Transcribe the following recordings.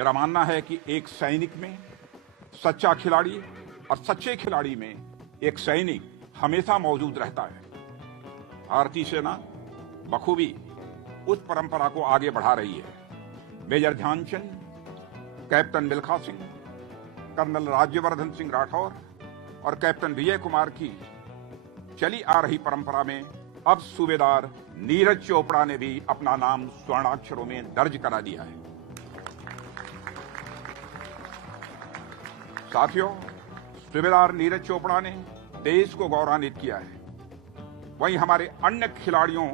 मेरा मानना है कि एक सैनिक में सच्चा खिलाड़ी और सच्चे खिलाड़ी में एक सैनिक हमेशा मौजूद रहता है। भारतीय सेना बखूबी उस परंपरा को आगे बढ़ा रही है। Major Dhyanchand, captain Milkha Singh, colonel Rajyavardhan Singh Rathore और कैप्टन विजय कुमार की चली आ रही परंपरा में अब सूबेदार नीरज चोपड़ा ने भी अपना नाम स्वर्णाक्षरों में दर्ज करा दिया है। साथियों, सूबेदार नीरज चोपड़ा ने देश को गौरवान्वित किया है। वहीं हमारे अन्य खिलाड़ियों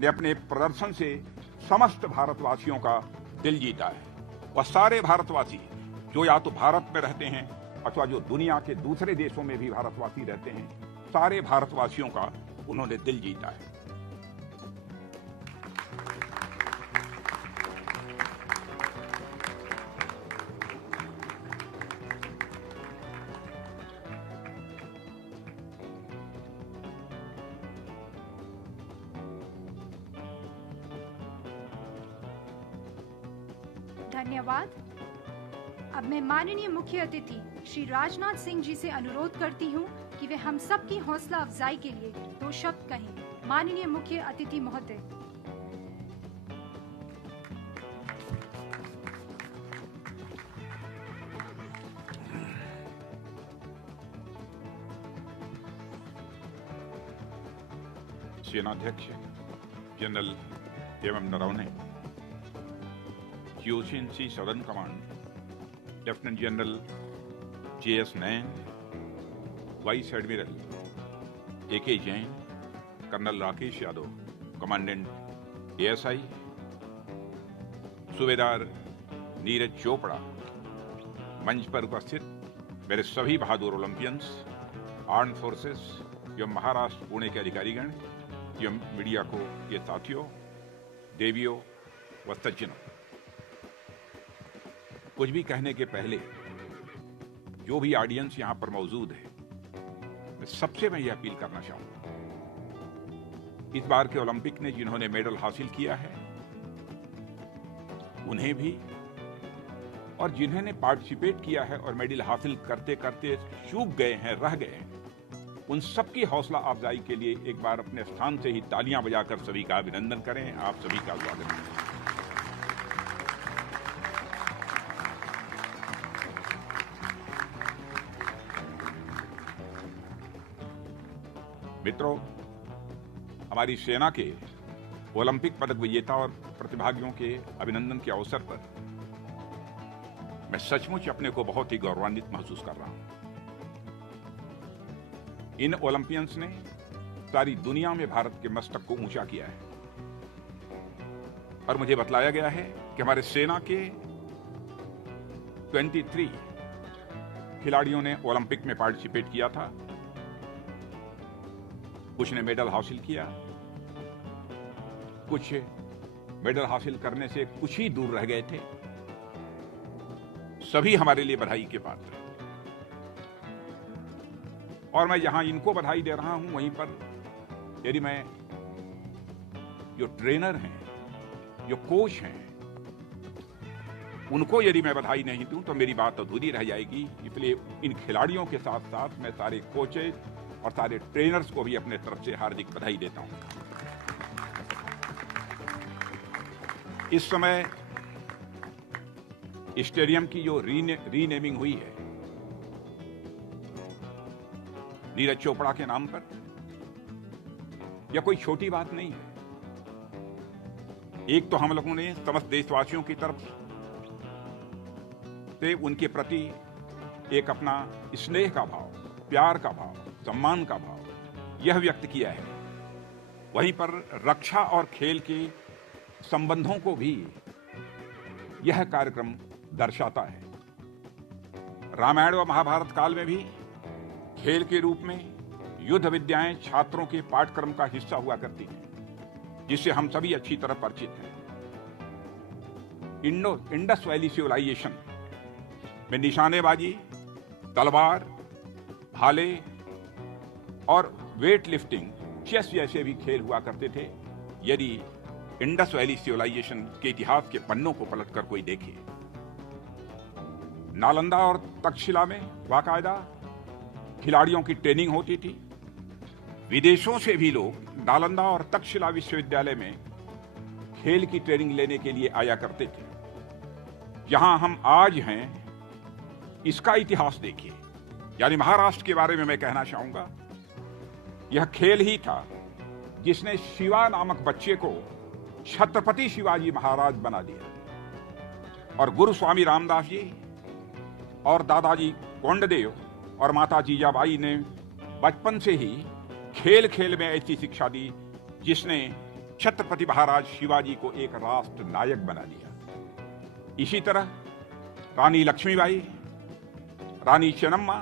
ने अपने प्रदर्शन से समस्त भारतवासियों का दिल जीता है। वह सारे भारतवासी जो या तो भारत में रहते हैं अथवा जो दुनिया के दूसरे देशों में भी भारतवासी रहते हैं, सारे भारतवासियों का उन्होंने दिल जीता है। धन्यवाद। अब मैं माननीय मुख्य अतिथि श्री राजनाथ सिंह जी से अनुरोध करती हूं कि वे हम सब की हौसला अफजाई के लिए 2 शब्द कहें। माननीय मुख्य अतिथि महोदय। सेनाध्यक्ष जनरल एम नरवणे, क्यूसीएनसी southern command lieutenant general JS Nain, vice admiral AK Jain, colonel Rakesh Yadav, commandant ASI, subedar Neeraj Chopra, मंच पर उपस्थित मेरे सभी बहादुर ओलंपियंस, आर्म फोर्सेस एवं महाराष्ट्र पुणे के अधिकारीगण एवं मीडिया को ये साथियों, देवियों व सज्जनों, कुछ भी कहने के पहले जो भी ऑडियंस यहां पर मौजूद है, सबसे मैं ये अपील करना चाहूंगा, इस बार के ओलंपिक ने जिन्होंने मेडल हासिल किया है उन्हें भी, और जिन्होंने पार्टिसिपेट किया है और मेडल हासिल करते करते चूक गए हैं, रह गए हैं, उन सबकी हौसला अफजाई के लिए एक बार अपने स्थान से ही तालियां बजाकर सभी का अभिनंदन करें। आप सभी का स्वागत करें। मित्रों, हमारी सेना के ओलंपिक पदक विजेता और प्रतिभागियों के अभिनंदन के अवसर पर मैं सचमुच अपने को बहुत ही गौरवान्वित महसूस कर रहा हूं। इन ओलंपियंस ने सारी दुनिया में भारत के मस्तक को ऊंचा किया है और मुझे बतलाया गया है कि हमारे सेना के 23 खिलाड़ियों ने ओलंपिक में पार्टिसिपेट किया था। कुछ ने मेडल हासिल किया, कुछ मेडल हासिल करने से कुछ ही दूर रह गए थे। सभी हमारे लिए बधाई के पात्र हैं और मैं यहां इनको बधाई दे रहा हूं, वहीं पर यदि मैं जो ट्रेनर हैं, जो कोच हैं, उनको यदि मैं बधाई नहीं दूं तो मेरी बात अधूरी रह जाएगी। इसलिए इन खिलाड़ियों के साथ साथ मैं सारे कोचेज और सारे ट्रेनर्स को भी अपने तरफ से हार्दिक बधाई देता हूं। इस समय स्टेडियम की जो रीनेमिंग हुई है नीरज चोपड़ा के नाम पर, यह कोई छोटी बात नहीं है। एक तो हम लोगों ने समस्त देशवासियों की तरफ से उनके प्रति एक अपना स्नेह का भाव, प्यार का भाव, सम्मान का भाव यह व्यक्त किया है। वहीं पर रक्षा और खेल के संबंधों को भी यह कार्यक्रम दर्शाता है। रामायण व महाभारत काल में भी खेल के रूप में युद्ध विद्याएं छात्रों के पाठ्यक्रम का हिस्सा हुआ करती हैं, जिससे हम सभी अच्छी तरह परिचित हैं। इंडस वैली सिविलाइजेशन में निशानेबाजी, तलवार, भाले और वेट लिफ्टिंग, चेस जैसे भी खेल हुआ करते थे। यदि इंडस वैली सिविलाइजेशन के इतिहास के पन्नों को पलटकर कोई देखे नालंदा और तक्षशिला में बाकायदा खिलाड़ियों की ट्रेनिंग होती थी। विदेशों से भी लोग नालंदा और तक्षशिला विश्वविद्यालय में खेल की ट्रेनिंग लेने के लिए आया करते थे। जहां हम आज हैं इसका इतिहास देखिए, यानी महाराष्ट्र के बारे में मैं कहना चाहूंगा, यह खेल ही था जिसने शिवा नामक बच्चे को छत्रपति शिवाजी महाराज बना दिया। और गुरु स्वामी रामदास जी और दादाजी कोंडदेव और माता जीजाबाई ने बचपन से ही खेल खेल में ऐसी शिक्षा दी जिसने छत्रपति महाराज शिवाजी को एक राष्ट्र नायक बना दिया। इसी तरह रानी लक्ष्मीबाई, रानी चेन्नम्मा,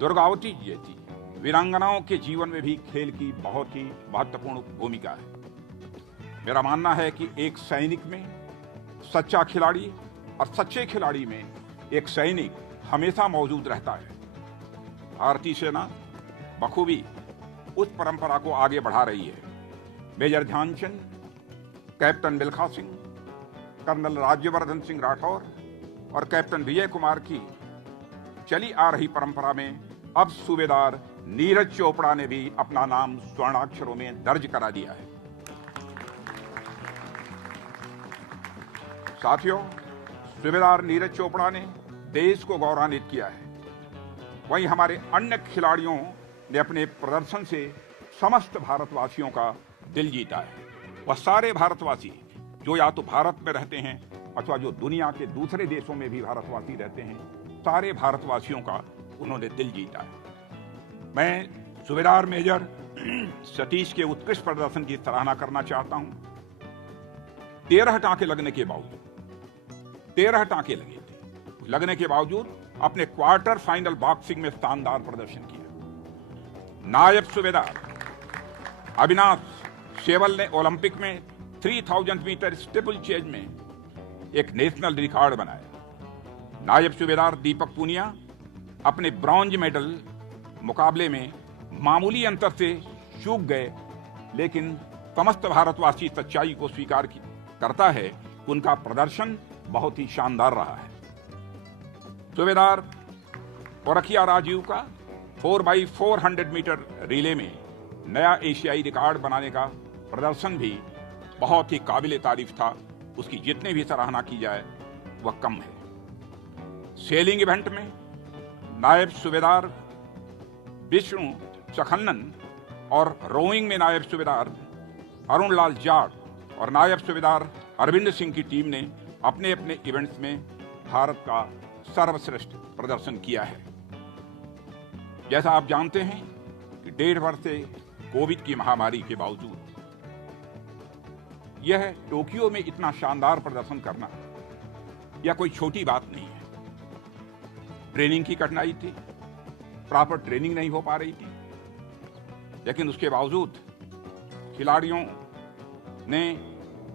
दुर्गावती जैसी वीरांगनाओं के जीवन में भी खेल की बहुत ही महत्वपूर्ण भूमिका है। मेरा मानना है कि एक सैनिक में सच्चा खिलाड़ी और सच्चे खिलाड़ी में एक सैनिक हमेशा मौजूद रहता है। भारतीय सेना बखूबी उस परंपरा को आगे बढ़ा रही है। Major Dhyanchand, captain Milkha Singh, colonel Rajyavardhan Singh Rathore और कैप्टन विजय कुमार की चली आ रही परंपरा में अब सूबेदार नीरज चोपड़ा ने भी अपना नाम स्वर्णाक्षरों में दर्ज करा दिया है। साथियों, सूबेदार नीरज चोपड़ा ने देश को गौरवान्वित किया है। वहीं हमारे अन्य खिलाड़ियों ने अपने प्रदर्शन से समस्त भारतवासियों का दिल जीता है। वह सारे भारतवासी जो या तो भारत में रहते हैं अथवा जो दुनिया के दूसरे देशों में भी भारतवासी रहते हैं, सारे भारतवासियों का उन्होंने दिल जीता है। मैं सूबेदार मेजर सतीश के उत्कृष्ट प्रदर्शन की सराहना करना चाहता हूं। 13 टांके लगने के बावजूद 13 टांके लगे थे, लगने के बावजूद अपने क्वार्टर फाइनल बॉक्सिंग में शानदार प्रदर्शन किया। नायब सूबेदार अविनाश शेवल ने ओलंपिक में 3000 मीटर स्टीपल चेज में एक नेशनल रिकॉर्ड बनाया। नायब सूबेदार दीपक पूनिया अपने ब्रॉन्ज मेडल मुकाबले में मामूली अंतर से चूक गए, लेकिन समस्त भारतवासी सच्चाई को स्वीकार करता है कि उनका प्रदर्शन बहुत ही शानदार रहा है। सूबेदार पोरखिया राजीव का 4x400 मीटर रिले में नया एशियाई रिकॉर्ड बनाने का प्रदर्शन भी बहुत ही काबिले तारीफ था। उसकी जितनी भी सराहना की जाए वह कम है। सेलिंग इवेंट में नायब सूबेदार विष्णु चखन्नन और रोइंग में नायब सूबेदार अरुण लाल जाट और नायब सूबेदार अरविंद सिंह की टीम ने अपने अपने इवेंट्स में भारत का सर्वश्रेष्ठ प्रदर्शन किया है। जैसा आप जानते हैं कि 1.5 वर्ष से कोविड की महामारी के बावजूद यह टोक्यो में इतना शानदार प्रदर्शन करना यह कोई छोटी बात नहीं है। ट्रेनिंग की कठिनाई थी, प्रॉपर ट्रेनिंग नहीं हो पा रही थी, लेकिन उसके बावजूद खिलाड़ियों ने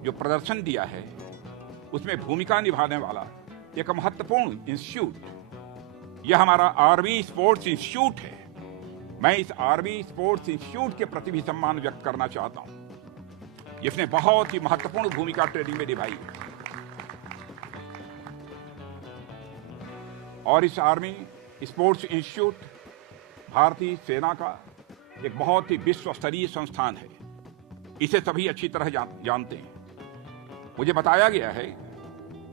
जो प्रदर्शन दिया है उसमें भूमिका निभाने वाला एक महत्वपूर्ण इंस्टीट्यूट यह हमारा आर्मी स्पोर्ट्स इंस्टीट्यूट है। मैं इस आर्मी स्पोर्ट्स इंस्टीट्यूट के प्रति भी सम्मान व्यक्त करना चाहता हूं, जिसने बहुत ही महत्वपूर्ण भूमिका ट्रेनिंग में निभाई है। और इस आर्मी स्पोर्ट्स इंस्टीट्यूट भारतीय सेना का एक बहुत ही विश्व स्तरीय संस्थान है। इसे सभी अच्छी तरह जानते हैं। मुझे बताया गया है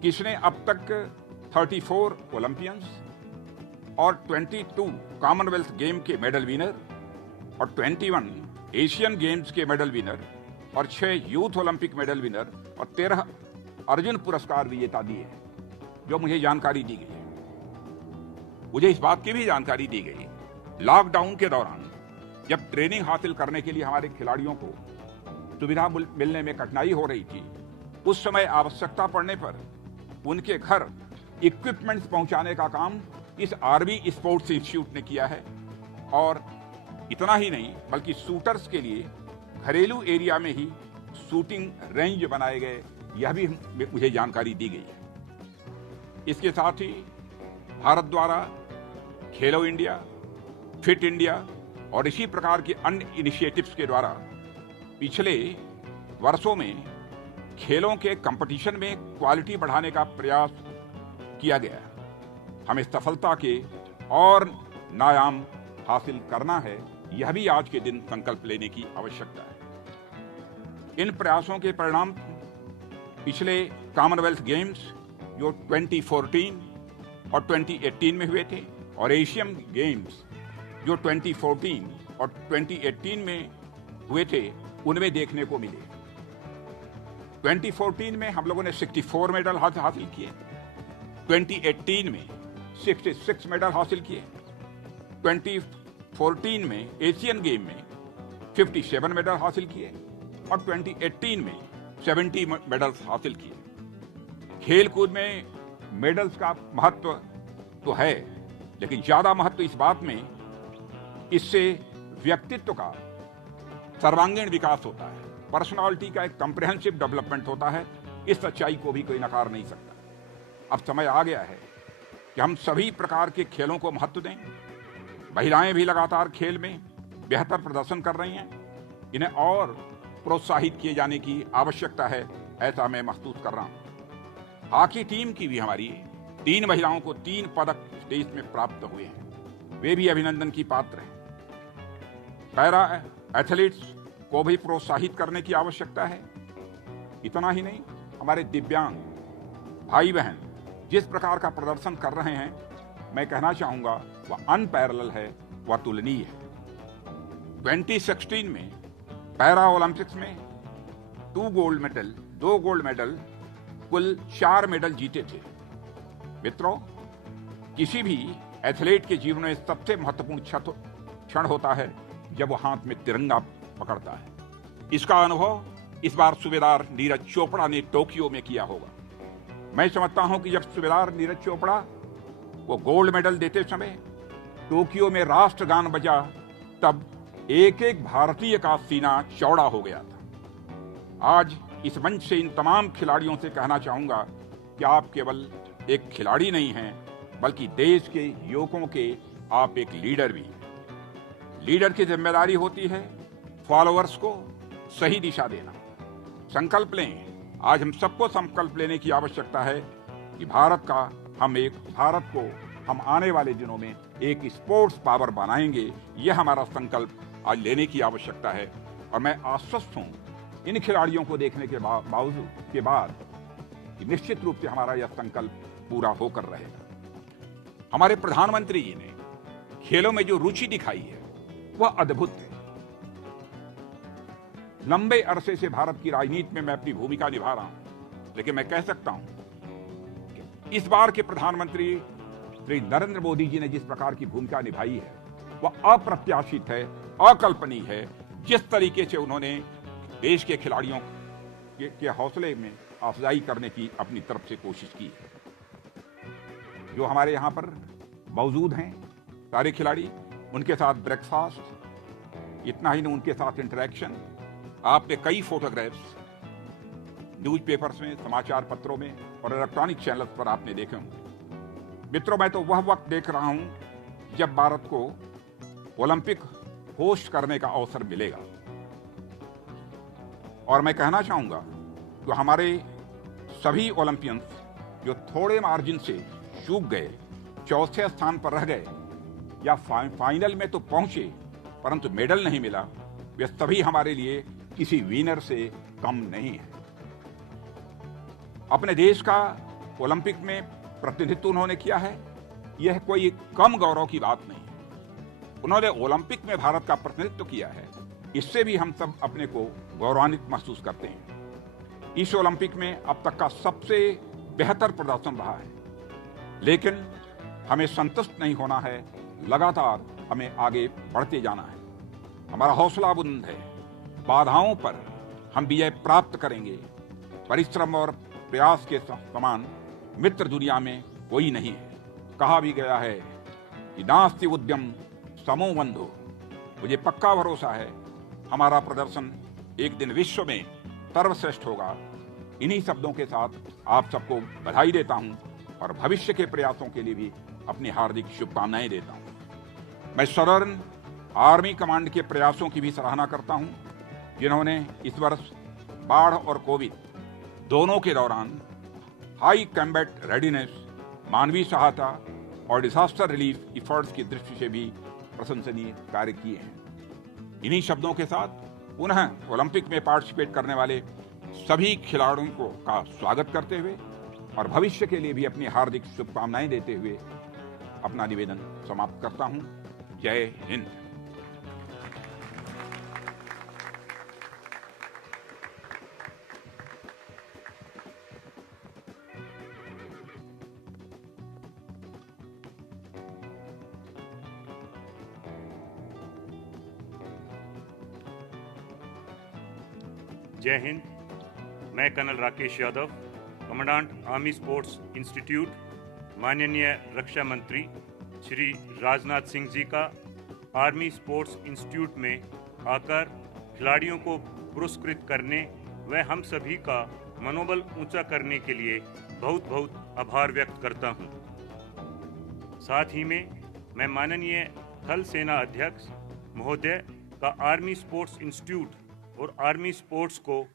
कि इसने अब तक 34 ओलंपियंस और 22 कॉमनवेल्थ गेम के मेडल विनर और 21 एशियन गेम्स के मेडल विनर और 6 यूथ ओलंपिक मेडल विनर और 13 अर्जुन पुरस्कार विजेता दिए हैं, जो मुझे जानकारी दी गई है। मुझे इस बात की भी जानकारी दी गई, लॉकडाउन के दौरान जब ट्रेनिंग हासिल करने के लिए हमारे खिलाड़ियों को सुविधा मिलने में कठिनाई हो रही थी, उस समय आवश्यकता पड़ने पर उनके घर इक्विपमेंट्स पहुंचाने का काम इस आर्मी स्पोर्ट्स इंस्टीट्यूट ने किया है। और इतना ही नहीं, बल्कि शूटर्स के लिए घरेलू एरिया में ही शूटिंग रेंज बनाए गए, यह भी मुझे जानकारी दी गई है। इसके साथ ही भारत द्वारा खेलो इंडिया, फिट इंडिया और इसी प्रकार के अन्य इनिशिएटिव्स के द्वारा पिछले वर्षों में खेलों के कंपटीशन में क्वालिटी बढ़ाने का प्रयास किया गया। हमें सफलता के और नायाम हासिल करना है, यह भी आज के दिन संकल्प लेने की आवश्यकता है। इन प्रयासों के परिणाम पिछले कॉमनवेल्थ गेम्स जो 2014 और 2018 में हुए थे और एशियन गेम्स जो 2014 और 2018 में हुए थे, उनमें देखने को मिले। 2014 में हम लोगों ने 64 मेडल हासिल किए, 2018 में 66 मेडल हासिल किए, 2014 में एशियन गेम में 57 मेडल हासिल किए और 2018 में 70 मेडल्स हासिल किए। खेलकूद में मेडल्स का महत्व तो है, लेकिन ज्यादा महत्व इस बात में इससे व्यक्तित्व का सर्वांगीण विकास होता है, पर्सनालिटी का एक कॉम्प्रिहेंसिव डेवलपमेंट होता है। इस सच्चाई को भी कोई नकार नहीं सकता। अब समय आ गया है कि हम सभी प्रकार के खेलों को महत्व दें। महिलाएं भी लगातार खेल में बेहतर प्रदर्शन कर रही हैं, इन्हें और प्रोत्साहित किए जाने की आवश्यकता है, ऐसा मैं महसूस कर रहा हूं। हॉकी टीम की भी हमारी 3 महिलाओं को 3 पदक स्टेज में प्राप्त हुए हैं, वे भी अभिनंदन की पात्र हैं। पैरा एथलीट्स को भी प्रोत्साहित करने की आवश्यकता है। इतना ही नहीं, हमारे दिव्यांग भाई बहन जिस प्रकार का प्रदर्शन कर रहे हैं, मैं कहना चाहूंगा वह अनपैरेलल है, वह तुलनीय है। 2016 में पैरा ओलंपिक्स में 2 गोल्ड मेडल कुल 4 मेडल जीते थे। मित्रों, किसी भी एथलीट के जीवन में सबसे महत्वपूर्ण क्षण होता है जब वो हाथ में तिरंगा पकड़ता है। इसका अनुभव इस बार सूबेदार नीरज चोपड़ा ने टोक्यो में किया होगा। मैं समझता हूं कि जब सूबेदार नीरज चोपड़ा वो गोल्ड मेडल देते समय टोक्यो में राष्ट्रगान बजा, तब एक एक भारतीय का सीना चौड़ा हो गया था। आज इस मंच से इन तमाम खिलाड़ियों से कहना चाहूंगा कि आप केवल एक खिलाड़ी नहीं हैं, बल्कि देश के युवकों के आप एक लीडर भी हैं। लीडर की जिम्मेदारी होती है फॉलोअर्स को सही दिशा देना। संकल्प लें, आज हम सबको संकल्प लेने की आवश्यकता है कि भारत को हम आने वाले दिनों में एक स्पोर्ट्स पावर बनाएंगे। यह हमारा संकल्प आज लेने की आवश्यकता है और मैं आश्वस्त हूं इन खिलाड़ियों को देखने के बाद कि निश्चित रूप से हमारा यह संकल्प पूरा होकर रहेगा। हमारे प्रधानमंत्री जी ने खेलों में जो रुचि दिखाई है वह अद्भुत है। लंबे अरसे से भारत की राजनीति में मैं अपनी भूमिका निभा रहा हूं, लेकिन मैं कह सकता हूं कि इस बार के प्रधानमंत्री श्री नरेंद्र मोदी जी ने जिस प्रकार की भूमिका निभाई है वह अप्रत्याशित है, अकल्पनीय है। जिस तरीके से उन्होंने देश के खिलाड़ियों के हौसले में अफजाई करने की अपनी तरफ से कोशिश की है। जो हमारे यहाँ पर मौजूद हैं सारे खिलाड़ी, उनके साथ ब्रेकफास्ट, इतना ही नहीं उनके साथ इंटरेक्शन, आपने कई फोटोग्राफ्स न्यूज़पेपर्स में, समाचार पत्रों में और इलेक्ट्रॉनिक चैनल्स पर आपने देखे होंगे। मित्रों, मैं तो वह वक्त देख रहा हूं जब भारत को ओलंपिक होस्ट करने का अवसर मिलेगा और मैं कहना चाहूंगा कि हमारे सभी ओलंपियंस जो थोड़े मार्जिन से चूक गए, चौथे स्थान पर रह गए या फाइनल में तो पहुंचे परंतु मेडल नहीं मिला, वे सभी हमारे लिए किसी विनर से कम नहीं है। अपने देश का ओलंपिक में प्रतिनिधित्व उन्होंने किया है, यह कोई कम गौरव की बात नहीं है। उन्होंने ओलंपिक में भारत का प्रतिनिधित्व किया है, इससे भी हम सब अपने को गौरवान्वित महसूस करते हैं। इस ओलंपिक में अब तक का सबसे बेहतर प्रदर्शन रहा है, लेकिन हमें संतुष्ट नहीं होना है, लगातार हमें आगे बढ़ते जाना है। हमारा हौसला बुलंद है, बाधाओं पर हम विजय प्राप्त करेंगे। परिश्रम और प्रयास के समान मित्र दुनिया में कोई नहीं है। कहा भी गया है कि नास्ति उद्यम समो बंधो। मुझे पक्का भरोसा है हमारा प्रदर्शन एक दिन विश्व में सर्वश्रेष्ठ होगा। इन्हीं शब्दों के साथ आप सबको बधाई देता हूं और भविष्य के प्रयासों के लिए भी अपनी हार्दिक शुभकामनाएं देता हूं। मैं सदर्न आर्मी कमांड के प्रयासों की भी सराहना करता हूं, जिन्होंने इस वर्ष बाढ़ और कोविड दोनों के दौरान हाई कॉम्बैट रेडीनेस, मानवीय सहायता और डिजास्टर रिलीफ इफर्ट्स की दृष्टि से भी प्रशंसनीय कार्य किए हैं। इन्हीं शब्दों के साथ पुनः ओलंपिक में पार्टिसिपेट करने वाले सभी खिलाड़ियों को का स्वागत करते हुए और भविष्य के लिए भी अपनी हार्दिक शुभकामनाएं देते हुए अपना निवेदन समाप्त करता हूं। जय हिंद। जय हिंद। मैं colonel Rakesh Yadav, commandant army sports institute, माननीय रक्षा मंत्री श्री राजनाथ सिंह जी का आर्मी स्पोर्ट्स इंस्टीट्यूट में आकर खिलाड़ियों को पुरस्कृत करने व हम सभी का मनोबल ऊंचा करने के लिए बहुत बहुत आभार व्यक्त करता हूं। साथ ही में मैं माननीय थल सेना अध्यक्ष महोदय का आर्मी स्पोर्ट्स इंस्टीट्यूट और आर्मी स्पोर्ट्स को